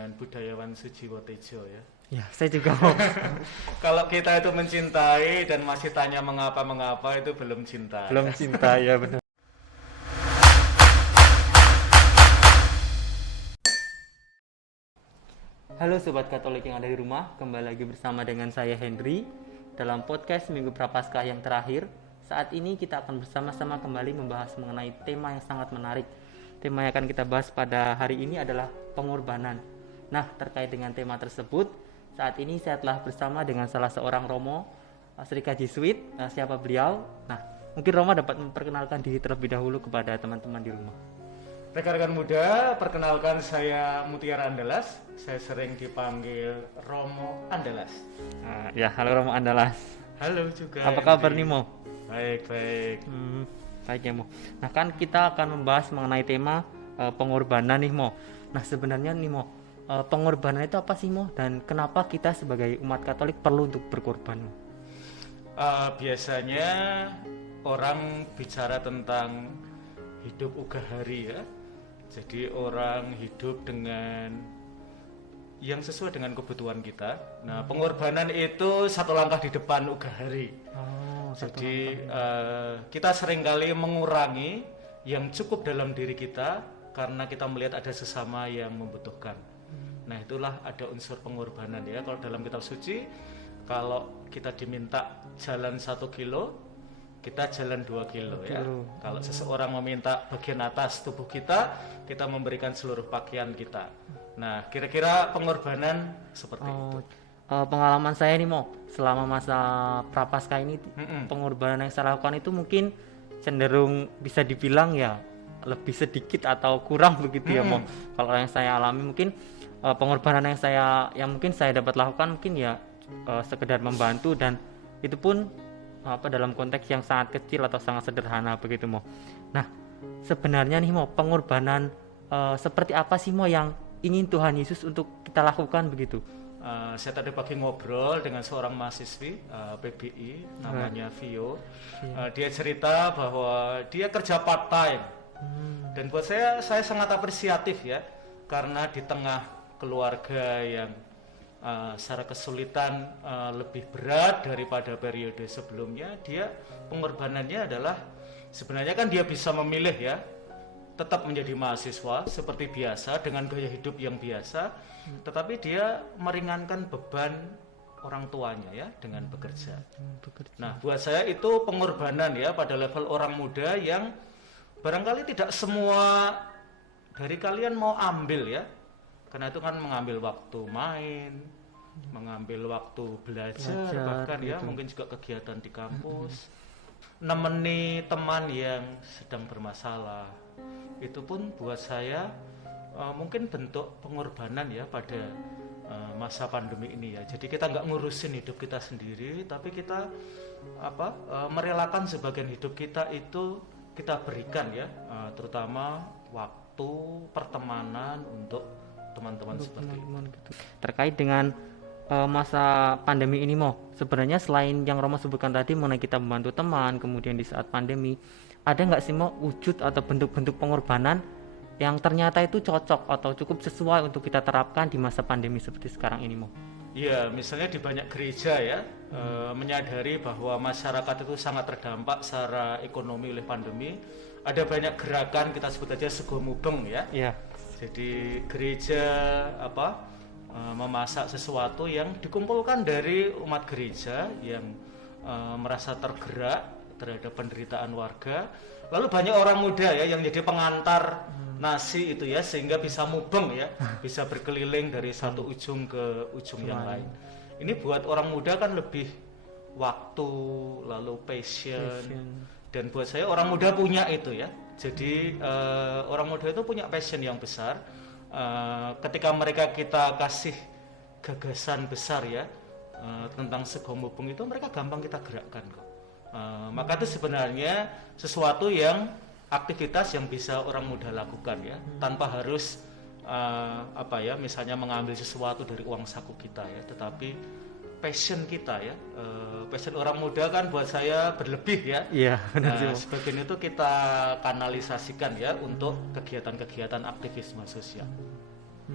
dengan budayawan Sujiwo Tejo ya. Ya, saya juga mau. Kalau kita itu mencintai dan masih tanya mengapa itu belum cinta. Belum cinta, ya benar. Halo Sobat Katolik yang ada di rumah, kembali lagi bersama dengan saya Henry dalam podcast Minggu Prapaskah yang terakhir. Saat ini kita akan bersama-sama kembali membahas mengenai tema yang sangat menarik. Tema yang akan kita bahas pada hari ini adalah pengorbanan. Nah, terkait dengan tema tersebut, saat ini saya telah bersama dengan salah seorang Romo, Serika Jesuit. Siapa beliau? Nah, mungkin Romo dapat memperkenalkan diri terlebih dahulu kepada teman-teman di rumah. Rekan-rekan muda, perkenalkan saya Mutiara Andalas. Saya sering dipanggil Romo Andalas. Ya, halo Romo Andalas. Halo juga. Apa kabar nih Mo? Baik. Baik ya Mo. Nah kan kita akan membahas mengenai tema pengorbanan nih Mo. Nah sebenarnya nih Mo, pengorbanan itu apa sih Mo? Dan kenapa kita sebagai umat Katolik perlu untuk berkorban? Biasanya orang bicara tentang hidup ugahari ya. Jadi orang hidup dengan yang sesuai dengan kebutuhan kita. Nah, pengorbanan itu satu langkah di depan ugahari. Jadi kita seringkali mengurangi yang cukup dalam diri kita karena kita melihat ada sesama yang membutuhkan. Nah, itulah ada unsur pengorbanan ya. Kalau dalam kitab suci, kalau kita diminta jalan 1 kilo, kita jalan 2 kilo ya. Kalau seseorang meminta bagian atas tubuh kita memberikan seluruh pakaian kita. Nah, kira-kira pengorbanan seperti itu. Pengalaman saya nih Mo, selama masa Prapaskah ini, pengorbanan yang saya lakukan itu mungkin cenderung bisa dibilang ya lebih sedikit atau kurang begitu ya Mo. Kalau yang saya alami mungkin pengorbanan yang mungkin saya dapat lakukan mungkin ya sekedar membantu, dan itu pun dalam konteks yang sangat kecil atau sangat sederhana begitu Mo. Nah, sebenarnya nih Mo, pengorbanan seperti apa sih Mo yang ingin Tuhan Yesus untuk kita lakukan begitu? Saya tadi pagi ngobrol dengan seorang mahasiswi PBI namanya Vio. Dia cerita bahwa dia kerja part time. Dan buat saya sangat apresiatif ya, karena di tengah keluarga yang secara kesulitan lebih berat daripada periode sebelumnya, dia pengorbanannya adalah sebenarnya kan dia bisa memilih ya, tetap menjadi mahasiswa seperti biasa dengan gaya hidup yang biasa, tetapi dia meringankan beban orang tuanya ya dengan bekerja. Nah, buat saya itu pengorbanan ya pada level orang muda yang barangkali tidak semua dari kalian mau ambil ya. Karena itu kan mengambil waktu main, mengambil waktu belajar bahkan ya, mungkin juga kegiatan di kampus, nemeni teman yang sedang bermasalah. Itu pun buat saya mungkin bentuk pengorbanan ya pada masa pandemi ini ya. Jadi kita nggak ngurusin hidup kita sendiri, tapi kita merelakan sebagian hidup kita itu kita berikan ya, terutama waktu pertemanan untuk teman-teman seperti itu. Terkait dengan masa pandemi ini Mo, sebenarnya selain yang Romo sebutkan tadi mengenai kita membantu teman, kemudian di saat pandemi, ada nggak sih Mo wujud atau bentuk-bentuk pengorbanan yang ternyata itu cocok atau cukup sesuai untuk kita terapkan di masa pandemi seperti sekarang ini Mo? Iya, misalnya di banyak gereja ya, menyadari bahwa masyarakat itu sangat terdampak secara ekonomi oleh pandemi. Ada banyak gerakan, kita sebut aja segomubeng ya. Iya. Jadi gereja memasak sesuatu yang dikumpulkan dari umat gereja yang merasa tergerak terhadap penderitaan warga. Lalu banyak orang muda ya yang jadi pengantar nasi itu ya, sehingga bisa mubeng ya, bisa berkeliling dari satu ujung ke ujung yang lain. Ini buat orang muda kan lebih waktu, lalu passion. Dan buat saya orang muda punya itu ya. Jadi orang muda itu punya passion yang besar. Ketika mereka kita kasih gagasan besar ya tentang segomubeng itu, mereka gampang kita gerakkan kok. Maka itu sebenarnya sesuatu yang aktivitas yang bisa orang muda lakukan ya, tanpa harus misalnya mengambil sesuatu dari uang saku kita ya, tetapi passion kita ya, passion orang muda kan buat saya berlebih ya. Iya, Nah, sebagian itu kita kanalisasikan ya untuk kegiatan-kegiatan aktivisme sosial.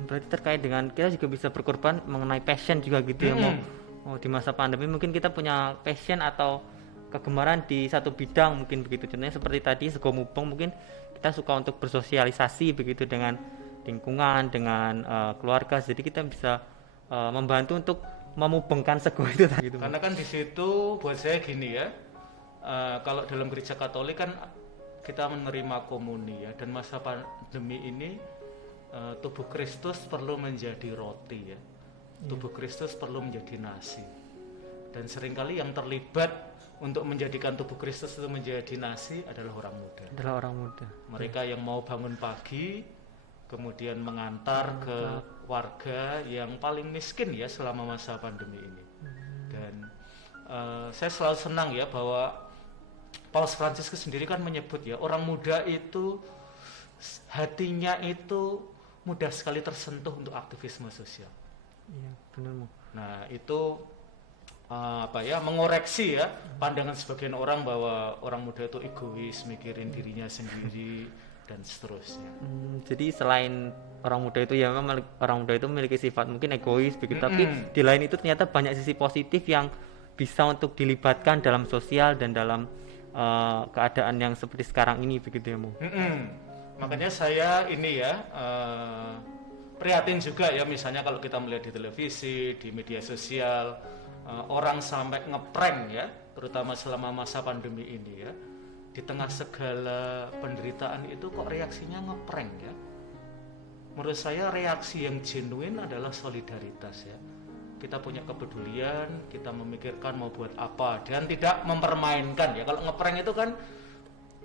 Berarti terkait dengan kita juga bisa berkorban mengenai passion juga gitu ya, Mo. Oh, di masa pandemi mungkin kita punya passion atau kegemaran di satu bidang mungkin begitu. Contohnya seperti tadi sego mubeng, mungkin kita suka untuk bersosialisasi begitu dengan lingkungan, dengan keluarga. Jadi kita bisa membantu untuk memubengkan sego itu tadi gitu. Karena kan di situ buat saya gini ya. Kalau dalam gereja Katolik kan kita menerima komuni ya, dan masa pandemi ini tubuh Kristus perlu menjadi roti ya. Tubuh Kristus perlu menjadi nasi. Dan seringkali yang terlibat untuk menjadikan tubuh Kristus itu menjadi nasi adalah orang muda. Mereka yang mau bangun pagi, kemudian mengantar ke warga yang paling miskin ya selama masa pandemi ini. Dan saya selalu senang ya bahwa Paus Fransiskus sendiri kan menyebut ya, orang muda itu hatinya itu mudah sekali tersentuh untuk aktivisme sosial. Iya, benar. Nah, itu mengoreksi ya pandangan sebagian orang bahwa orang muda itu egois, mikirin dirinya sendiri dan seterusnya. Jadi selain orang muda itu ya memang orang muda itu memiliki sifat mungkin egois begitu, tapi di lain itu ternyata banyak sisi positif yang bisa untuk dilibatkan dalam sosial dan dalam keadaan yang seperti sekarang ini begitu ya, Mo. Makanya saya ini ya prihatin juga ya, misalnya kalau kita melihat di televisi, di media sosial, orang sampai ngeprank ya, terutama selama masa pandemi ini ya, di tengah segala penderitaan itu kok reaksinya ngeprank ya. Menurut saya reaksi yang genuine adalah solidaritas ya. Kita punya kepedulian, kita memikirkan mau buat apa dan tidak mempermainkan ya. Kalau ngeprank itu kan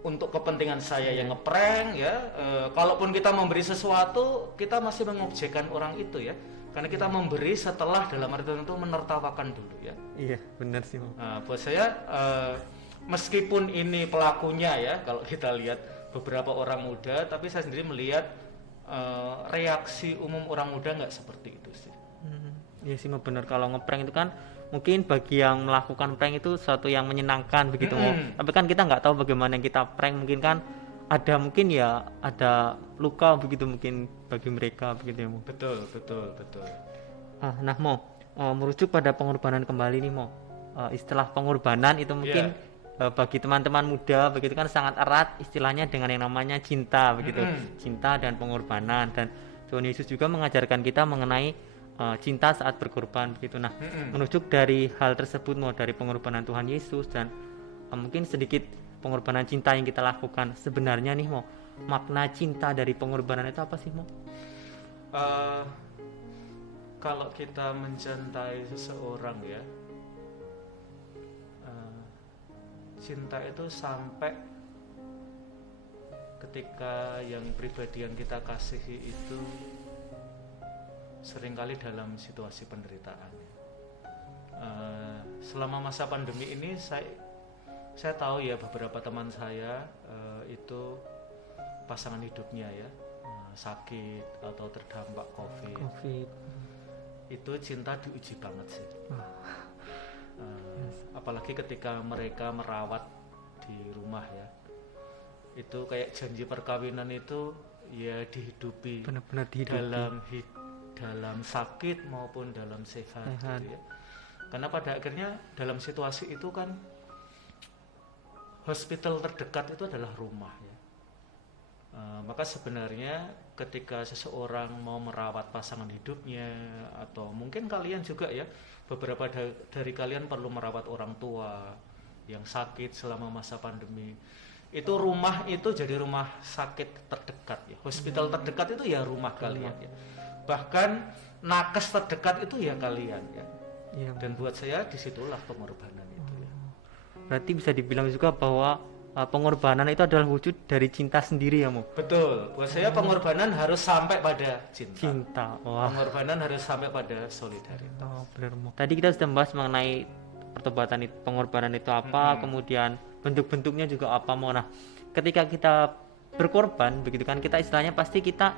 untuk kepentingan saya yang ngeprank ya, kalaupun kita memberi sesuatu, kita masih mengobjekkan orang itu ya, karena kita memberi setelah dalam arti tertentu menertawakan dulu ya. Iya, benar sih. Nah, buat saya meskipun ini pelakunya ya, kalau kita lihat beberapa orang muda, tapi saya sendiri melihat reaksi umum orang muda nggak seperti itu sih. Iya sih, benar. Kalau ngeprank itu kan mungkin bagi yang melakukan prank itu sesuatu yang menyenangkan begitu, tapi kan kita nggak tahu bagaimana yang kita prank, mungkin kan ada mungkin ya ada luka begitu mungkin bagi mereka begitu ya, Mo. Betul. Nah, Mo, merujuk pada pengorbanan kembali nih, Mo. Istilah pengorbanan itu mungkin bagi teman-teman muda begitu kan sangat erat istilahnya dengan yang namanya cinta begitu, cinta dan pengorbanan, dan Tuhan Yesus juga mengajarkan kita mengenai cinta saat berkorban begitu. Nah, merujuk dari hal tersebut, Mo, dari pengorbanan Tuhan Yesus dan mungkin sedikit pengorbanan cinta yang kita lakukan, sebenarnya nih, Mo, makna cinta dari pengorbanan itu apa sih, Mo? Kalau kita mencintai seseorang ya, cinta itu sampai ketika yang pribadi yang kita kasihi itu seringkali dalam situasi penderitaan. Selama masa pandemi ini saya tahu ya beberapa teman saya itu pasangan hidupnya ya sakit atau terdampak COVID. Itu cinta diuji banget sih. Apalagi ketika mereka merawat di rumah ya. Itu kayak janji perkawinan itu ya dihidupi benar-benar dihidupi dalam sakit maupun dalam sehat. Gitu ya. Karena pada akhirnya dalam situasi itu kan hospital terdekat itu adalah rumah ya. Maka sebenarnya ketika seseorang mau merawat pasangan hidupnya, atau mungkin kalian juga ya, beberapa dari kalian perlu merawat orang tua yang sakit selama masa pandemi, itu rumah itu jadi rumah sakit terdekat ya. Hospital terdekat itu ya rumah kalian ya. Bahkan nakes terdekat itu ya kalian ya. Dan buat saya disitulah pengorbanan itu ya. Berarti bisa dibilang juga bahwa pengorbanan itu adalah wujud dari cinta sendiri ya, Mo. Betul. Buat saya pengorbanan harus sampai pada cinta. Wah. Pengorbanan harus sampai pada solidaritas. Benar, Mo. Tadi kita sudah membahas mengenai pertobatan itu, pengorbanan itu apa, kemudian bentuk-bentuknya juga apa, Mo. Nah, ketika kita berkorban begitu kan, kita istilahnya pasti kita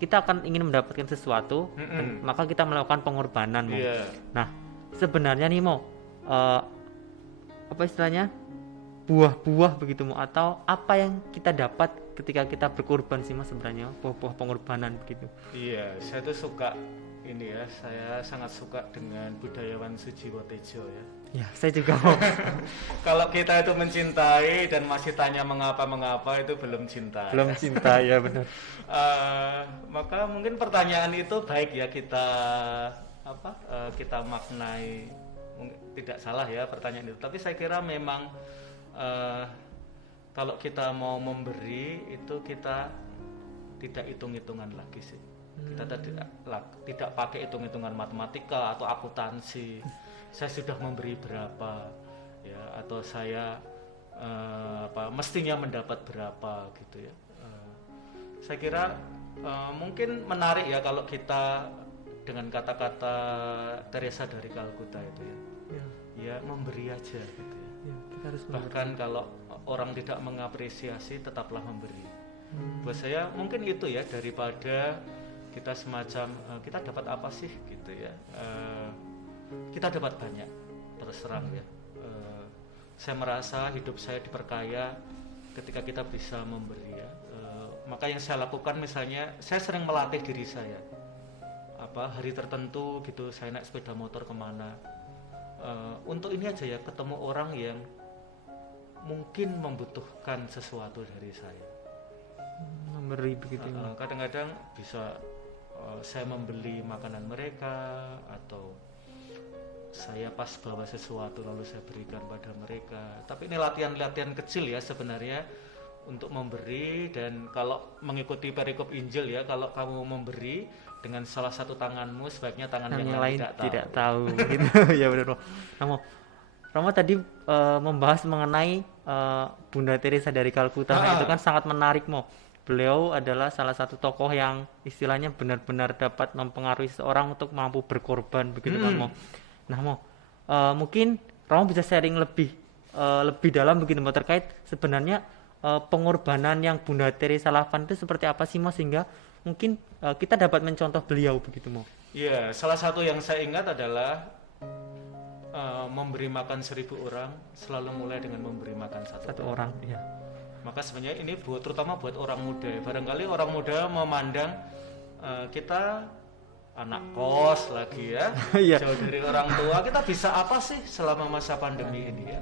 akan ingin mendapatkan sesuatu, dan maka kita melakukan pengorbanan, Mo. Nah, sebenarnya nih, Mo, apa istilahnya buah-buah begitu, Mo, atau apa yang kita dapat ketika kita berkorban sih Mas sebenarnya, buah-buah pengorbanan begitu. Iya, saya tuh suka ini ya, saya sangat suka dengan budayawan Sujiwo Tejo ya. Ya, saya juga mau. Kalau kita itu mencintai dan masih tanya mengapa itu belum cinta. Belum cinta ya benar. Maka mungkin pertanyaan itu baik ya kita kita maknai, tidak salah ya pertanyaan itu. Tapi saya kira memang kalau kita mau memberi itu kita tidak hitung-hitungan lagi sih. Kita tidak pakai hitung-hitungan matematika atau akuntansi. Saya sudah memberi berapa ya, atau saya mestinya mendapat berapa gitu ya. Saya kira mungkin menarik ya kalau kita dengan kata-kata Teresa dari Kalkuta itu ya memberi aja gitu ya. Kita harus bahkan kalau orang tidak mengapresiasi tetaplah memberi. Buat saya mungkin itu ya, daripada kita semacam kita dapat apa sih gitu ya, kita dapat banyak terus terang ya. Saya merasa hidup saya diperkaya ketika kita bisa memberi ya. Maka yang saya lakukan misalnya, saya sering melatih diri saya, hari tertentu gitu saya naik sepeda motor kemana, untuk ini aja ya, ketemu orang yang mungkin membutuhkan sesuatu dari saya, memberi begitu. Kadang-kadang bisa saya membeli makanan mereka, atau saya pas bawa sesuatu lalu saya berikan pada mereka. Tapi ini latihan-latihan kecil ya sebenarnya untuk memberi. Dan kalau mengikuti perikop Injil ya, kalau kamu memberi dengan salah satu tanganmu, sebaiknya tangan yang lain tidak tahu. Gitu. Ya benar. Romo tadi membahas mengenai Bunda Teresa dari Kalkuta. Itu kan sangat menarik, Mo. Beliau adalah salah satu tokoh yang istilahnya benar-benar dapat mempengaruhi seseorang untuk mampu berkorban begitu kan, Mo. Nah, Mo, mungkin Romo bisa sharing lebih dalam begitu, Mo, terkait sebenarnya pengorbanan yang Bunda Teresa lakukan itu seperti apa sih, Mo, sehingga mungkin kita dapat mencontoh beliau begitu, Mo. Iya, salah satu yang saya ingat adalah memberi makan 1.000 orang selalu mulai dengan memberi makan satu orang. Ya. Maka sebenarnya ini terutama buat orang muda. Barangkali orang muda memandang kita anak kos lagi ya, jauh dari orang tua. Kita bisa apa sih selama masa pandemi ini ya?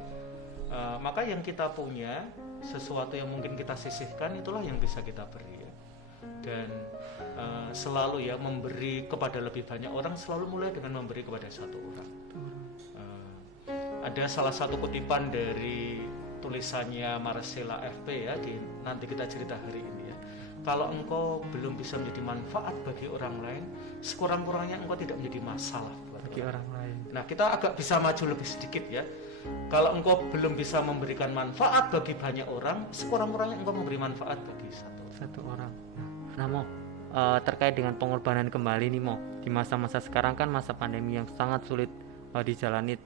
Maka yang kita punya, sesuatu yang mungkin kita sisihkan, itulah yang bisa kita beri ya. Dan selalu ya memberi kepada lebih banyak orang, selalu mulai dengan memberi kepada satu orang. Ada salah satu kutipan dari tulisannya Marcella FP ya, nanti kita cerita hari ini ya. Kalau engkau belum bisa menjadi manfaat bagi orang lain, sekurang-kurangnya engkau tidak menjadi masalah bagi orang lain. Nah, kita agak bisa maju lebih sedikit ya. Kalau engkau belum bisa memberikan manfaat bagi banyak orang, sekurang-kurangnya engkau memberi manfaat bagi satu orang. Nah, Mo, terkait dengan pengorbanan kembali nih, Mo, di masa-masa sekarang kan masa pandemi yang sangat sulit dijalani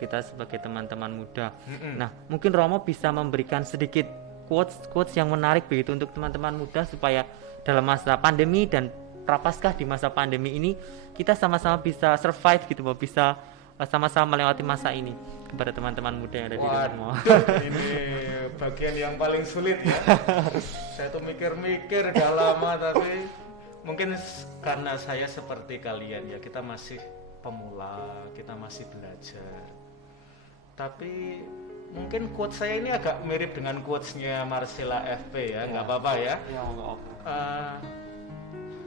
kita sebagai teman-teman muda. Nah, mungkin Romo bisa memberikan sedikit quotes yang menarik begitu untuk teman-teman muda, supaya dalam masa pandemi dan prapaskah di masa pandemi ini kita sama-sama bisa survive gitu, bisa sama-sama melewati masa ini, kepada teman-teman muda yang ada di rumah. Ini bagian yang paling sulit ya. Saya tuh mikir-mikir udah lama, tapi mungkin karena saya seperti kalian ya, kita masih pemula, kita masih belajar. Tapi mungkin quote saya ini agak mirip dengan quotes-nya Marcella FP ya, nggak apa-apa ya.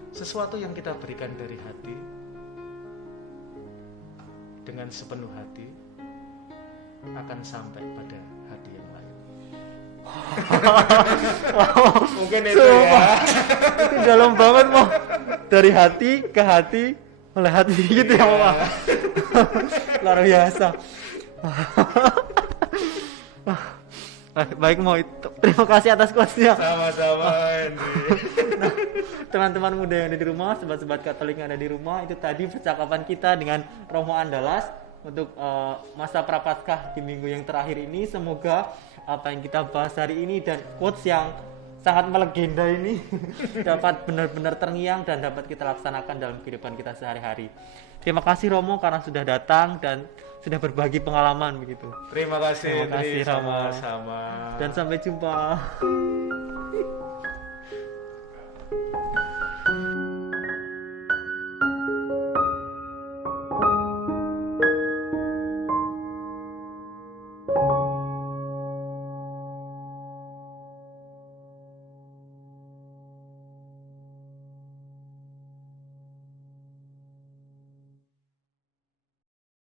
Sesuatu yang kita berikan dari hati, dengan sepenuh hati, akan sampai pada hati yang lain. Mungkin itu ya. Itu dalam banget, Mo. Dari hati ke hati, oleh hati gitu ya, Mo. Luar biasa. Baik, Mo, terima kasih atas quotes-nya. Sama-sama. Nah, teman-teman muda yang ada di rumah, sobat-sobat Katolik yang ada di rumah, itu tadi percakapan kita dengan Romo Andalas untuk masa prapaskah di minggu yang terakhir ini. Semoga apa yang kita bahas hari ini dan quotes yang sangat melegenda ini dapat benar-benar terngiang dan dapat kita laksanakan dalam kehidupan kita sehari-hari. Terima kasih, Romo, karena sudah datang dan sudah berbagi pengalaman begitu. Terima kasih Romo. sama-sama. Dan sampai jumpa.